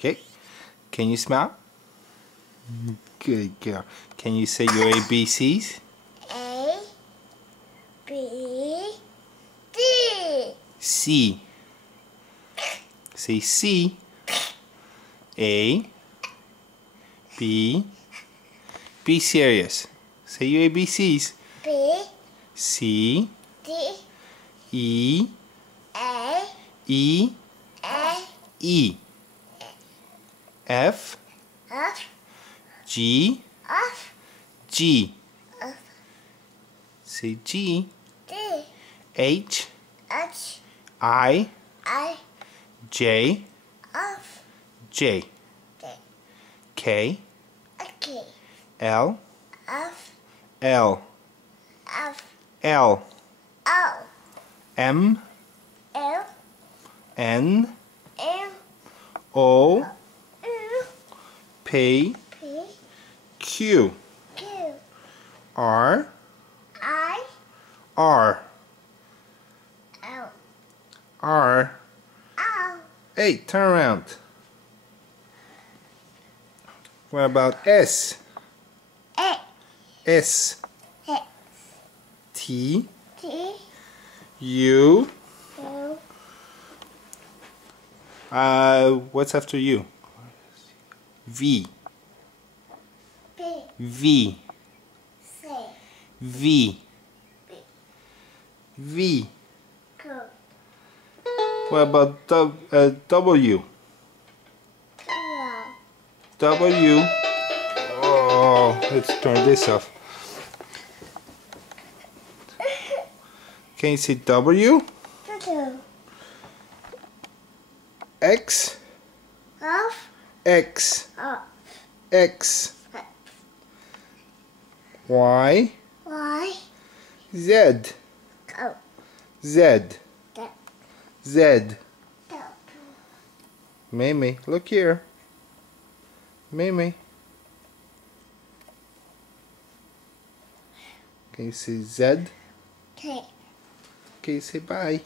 Okay. Can you smile? Good girl. Can you say your ABCs? A, B, D. C. Say C. A. B. Be serious. Say your ABCs. B, C. D, E. A, E. A, E. F. F, G. F, G. F, Say G. D, H. H, I. I, J. F, J. D, K. K, L. F, L. F, L. O, M. L, N. M, O. U, P. P, Q. Q, R. I, R. L, R. O, Hey, turn around. What about S? A, S. X, T. T, U. U, What's after U? V. B, V. C, V. B, V. Q, What about W? Q, W. Oh, let's turn this off. Can you say W? Q, X. F, X. O, X. Y. Y, Z. Q, Z. D, Z. D, Mimi, look here. Mimi. Can you say Z? T. Can you say bye?